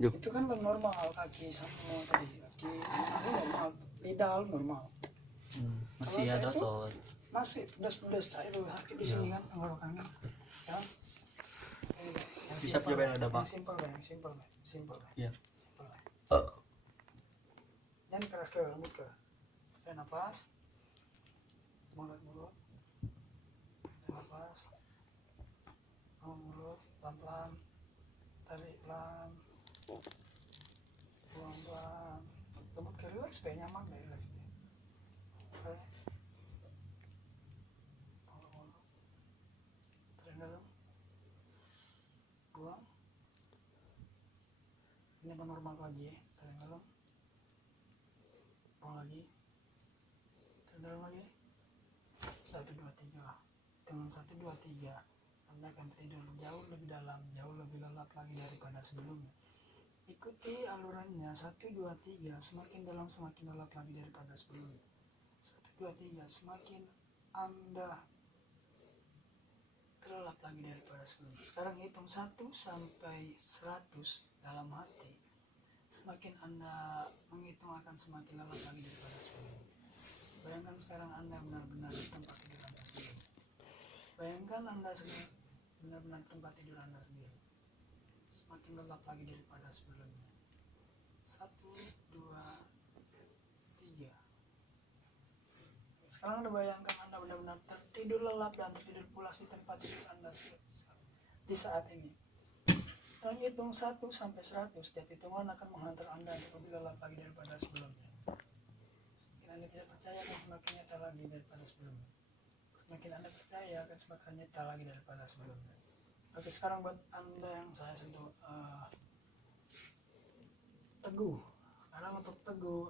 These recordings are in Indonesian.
Yuk. Itu kan normal, kaki sama tadi, kaki ini normal, lidah normal. Masih Kalau ada saya itu sol. masih pedas-pedas, saya itu sakit di sini kan tenggorokannya. Sekarang Bisa cobain ada bang. yang simpel. Iya. Jangan keras ke lembut ke. Tarik nafas, mulut, nafas, mulut, pelan-pelan, tarik pelan, buang pelan, lembut ke, relax, supaya nyaman deh, relax. Tarik dalam, buang. Ini normal lagi ya, tarik dalam, buang lagi, tarik dalam lagi. 1, 2, 3. Dengan 1, 2, 3 Anda akan tidur jauh lebih dalam, jauh lebih lelap lagi daripada sebelumnya. Ikuti alurannya 1, 2, 3, semakin dalam semakin lelap lagi daripada sebelumnya. 1, 2, 3, semakin Anda terlelap lagi daripada sebelumnya. Sekarang hitung 1 sampai 100 dalam hati. Semakin Anda menghitung akan semakin lelap lagi daripada sebelumnya. Bayangkan sekarang Anda benar-benar di tempat tidur Anda sendiri. Bayangkan Anda benar-benar di tempat tidur Anda sendiri. Semakin lelap lagi daripada sebelumnya. 1, 2, 3. Sekarang Anda bayangkan Anda benar-benar tertidur lelap dan tertidur pulas di tempat tidur Anda di saat ini. Dan hitung 1 sampai 100, setiap hitungan akan menghantar Anda untuk lebih lelap lagi daripada sebelumnya. Anda tidak percaya akan semakin nyata lagi daripada sebelumnya. Semakin Anda percaya akan semakin nyata lagi daripada sebelumnya. Oke, sekarang buat Anda yang saya sentuh teguh. Sekarang untuk teguh,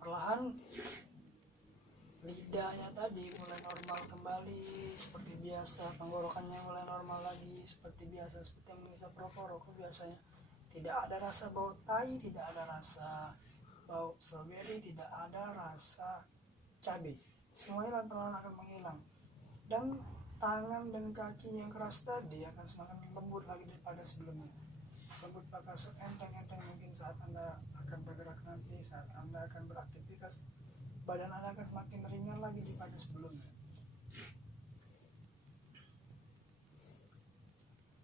perlahan lidahnya tadi mulai normal kembali seperti biasa, tenggorokannya mulai normal lagi seperti biasa, seperti yang mengisap rokok biasanya. Tidak ada rasa bau tai, tidak ada rasa bau stroberi, tidak ada rasa cabai. Semuanya pelan-pelan akan menghilang. Dan tangan dan kaki yang keras tadi akan semakin lembut lagi daripada sebelumnya. Lembut bakal enteng-enteng mungkin saat Anda akan bergerak nanti, saat Anda akan beraktivitas. Badan Anda akan semakin ringan lagi daripada sebelumnya.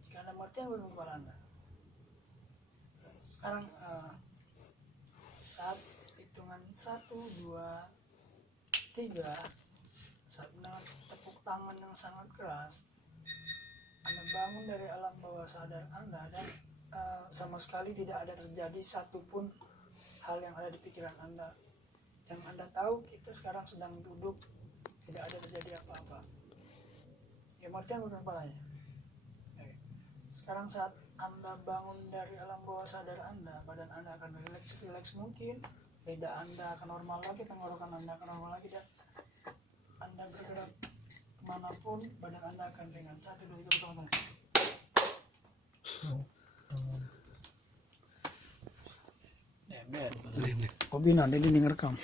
Jika Anda mengerti yang berumur Anda. Sekarang saat hitungan 1, 2, 3, saat mendengar tepuk tangan yang sangat keras, Anda bangun dari alam bawah sadar Anda dan sama sekali tidak ada terjadi satupun hal yang ada di pikiran Anda. Yang Anda tahu kita sekarang sedang duduk, tidak ada terjadi apa-apa. Ya, ngerti yang kepalanya. Sekarang saat Anda bangun dari alam bawah sadar Anda, badan Anda akan relax mungkin, lidah Anda akan normal lagi, tenggorokan Anda akan normal lagi, dan Anda bergerak kemanapun, badan Anda akan ringan. 1, 2, 3, betul. Kopi nanti ini ngerekam.